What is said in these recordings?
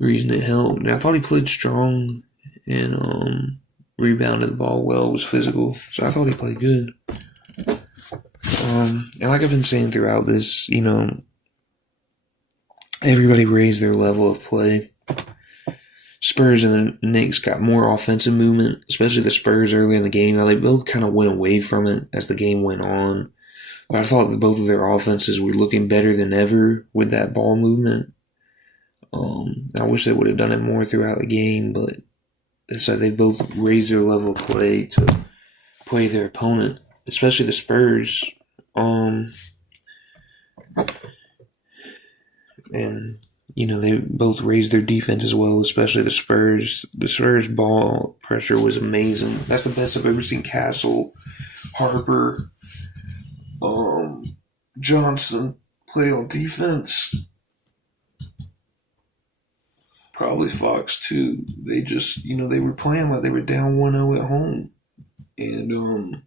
reason it helped. And I thought he played strong and rebounded the ball well, was physical. So I thought he played good. And like I've been saying throughout this, everybody raised their level of play. Spurs and the Knicks got more offensive movement, especially the Spurs early in the game. Now they both kind of went away from it as the game went on. But I thought that both of their offenses were looking better than ever with that ball movement. I wish they would have done it more throughout the game, but it's like they both raised their level of play to play their opponent, especially the Spurs. And they both raised their defense as well, especially the Spurs. The Spurs ball pressure was amazing. That's the best I've ever seen Castle, Harper, Johnson play on defense. Probably Fox too. They just, they were playing like they were down 1-0 at home. And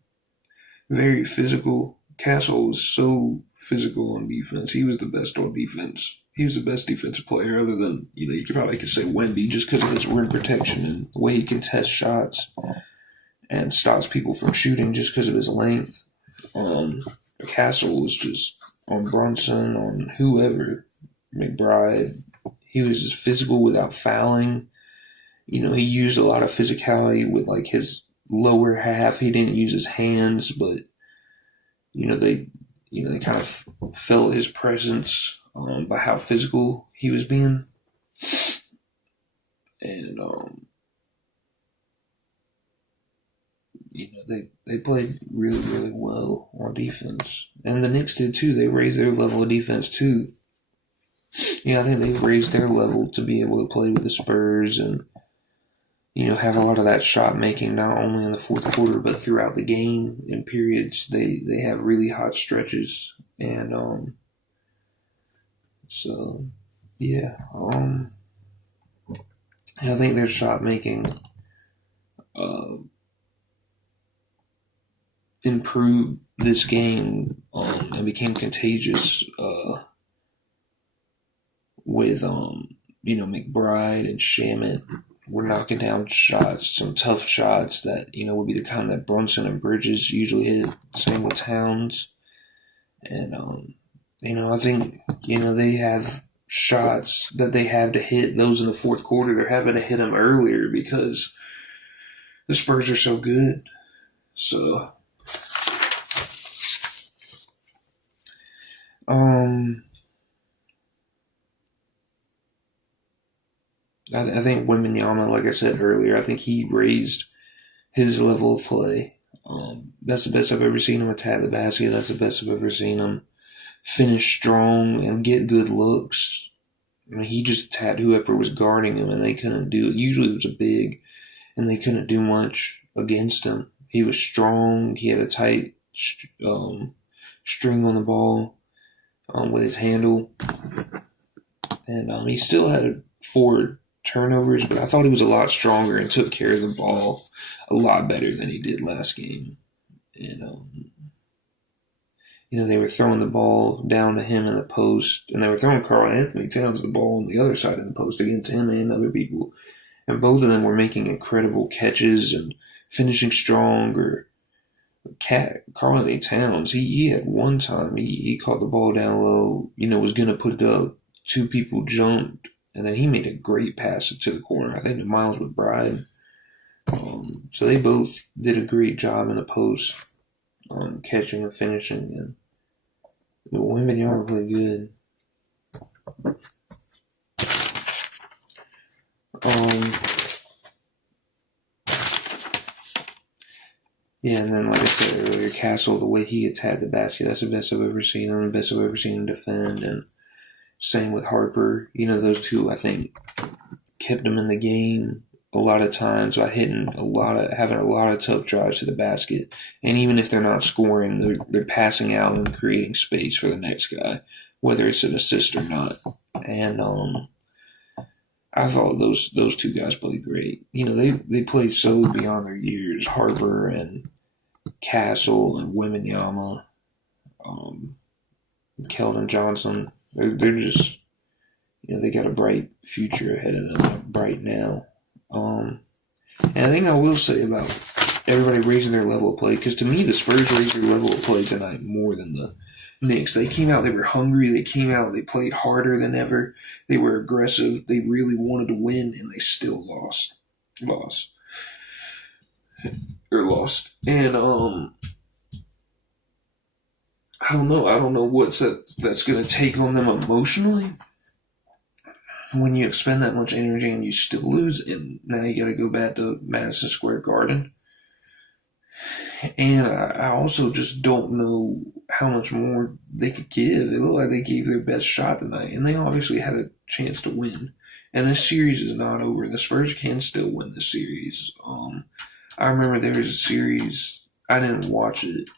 very physical. Castle was so physical on defense. He was the best on defense. He was the best defensive player other than, you could say Wemby just because of his rim protection and the way he contests shots and stops people from shooting just because of his length. Castle was just on Brunson, on whoever, McBride. He was just physical without fouling. He used a lot of physicality with like his lower half. He didn't use his hands, but they kind of felt his presence by how physical he was being, and they played really really well on defense, and the Knicks did too. They raised their level of defense too. I think they've raised their level to be able to play with the Spurs and have a lot of that shot making not only in the fourth quarter but throughout the game in periods. They have really hot stretches, and so yeah, and I think their shot making improved this game and became contagious with McBride and Shamit were knocking down shots, some tough shots that would be the kind that Brunson and Bridges usually hit. Same with Towns, and I think they have shots that they have to hit. Those in the fourth quarter, they're having to hit them earlier because the Spurs are so good. So, I think Wembanyama, like I said earlier, I think he raised his level of play. That's the best I've ever seen him attack the basket. That's the best I've ever seen him finish strong and get good looks. I mean, he just attacked whoever was guarding him, and they couldn't do it. Usually it was a big, and they couldn't do much against him. He was strong. He had a tight string on the ball with his handle. And he still had 4 turnovers, but I thought he was a lot stronger and took care of the ball a lot better than he did last game. And they were throwing the ball down to him in the post, and they were throwing Karl Anthony Towns the ball on the other side of the post against him and other people. And both of them were making incredible catches and finishing strong. Or Karl Anthony Towns, he had one time, he caught the ball down low, was going to put it up. 2 people jumped, and then he made a great pass to the corner. I think to Miles McBride. So they both did a great job in the post, catching and finishing. And the Wembanyama played good. Yeah, and then like I said earlier, Castle, the way he attacked the basket, that's the best I've ever seen him. The best I've ever seen him defend. And same with Harper. Those two, I think, kept him in the game a lot of times by having a lot of tough drives to the basket. And even if they're not scoring, they're passing out and creating space for the next guy, whether it's an assist or not. And I thought those 2 guys played great. They played so beyond their years. Harper and Castle and Wembanyama, Keldon Johnson. They're just, they got a bright future ahead of them right now. And I think I will say about everybody raising their level of play, because to me the Spurs raised their level of play tonight more than the Knicks. They came out, they were hungry, they came out, they played harder than ever, they were aggressive, they really wanted to win, and they still lost. And I don't know what's that's gonna take on them emotionally when you expend that much energy and you still lose, and now you got to go back to Madison Square Garden. And I also just don't know how much more they could give. It looked like they gave their best shot tonight, and they obviously had a chance to win. And this series is not over. The Spurs can still win this series. I remember there was a series, I didn't watch it.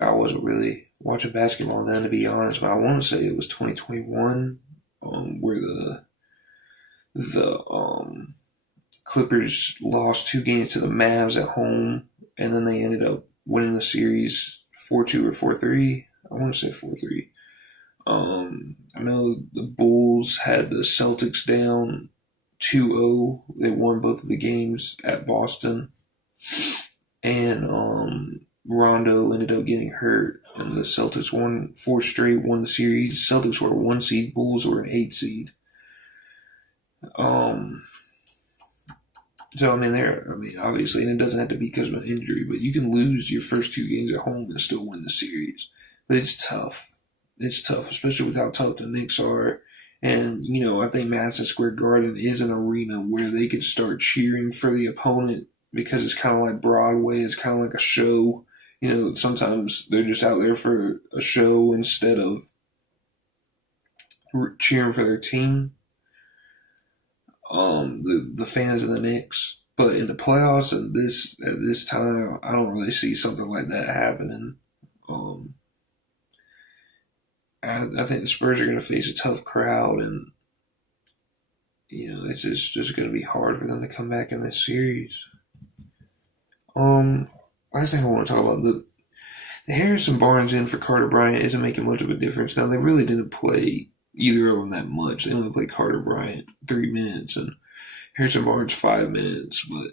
I wasn't really watching basketball then, to be honest, but I want to say it was 2021, where the Clippers lost 2 games to the Mavs at home, and then they ended up winning the series 4-2 or 4-3. I want to say 4-3. I know the Bulls had the Celtics down 2-0. They won both of the games at Boston, and Rondo ended up getting hurt, and the Celtics won 4 straight, won the series. Celtics were a 1 seed, Bulls were an 8 seed. So obviously, and it doesn't have to be because of an injury, but you can lose your first 2 games at home and still win the series. But it's tough. It's tough, especially with how tough the Knicks are. And, I think Madison Square Garden is an arena where they can start cheering for the opponent, because it's kind of like Broadway. It's kind of like a show. Sometimes they're just out there for a show instead of cheering for their team. The fans of the Knicks, but in the playoffs at this time, I don't really see something like that happening. I think the Spurs are going to face a tough crowd, and it's just going to be hard for them to come back in this series. Last thing I want to talk about, the Harrison Barnes in for Carter Bryant isn't making much of a difference. Now, they really didn't play either of them that much. They only played Carter Bryant 3 minutes and Harrison Barnes 5 minutes, but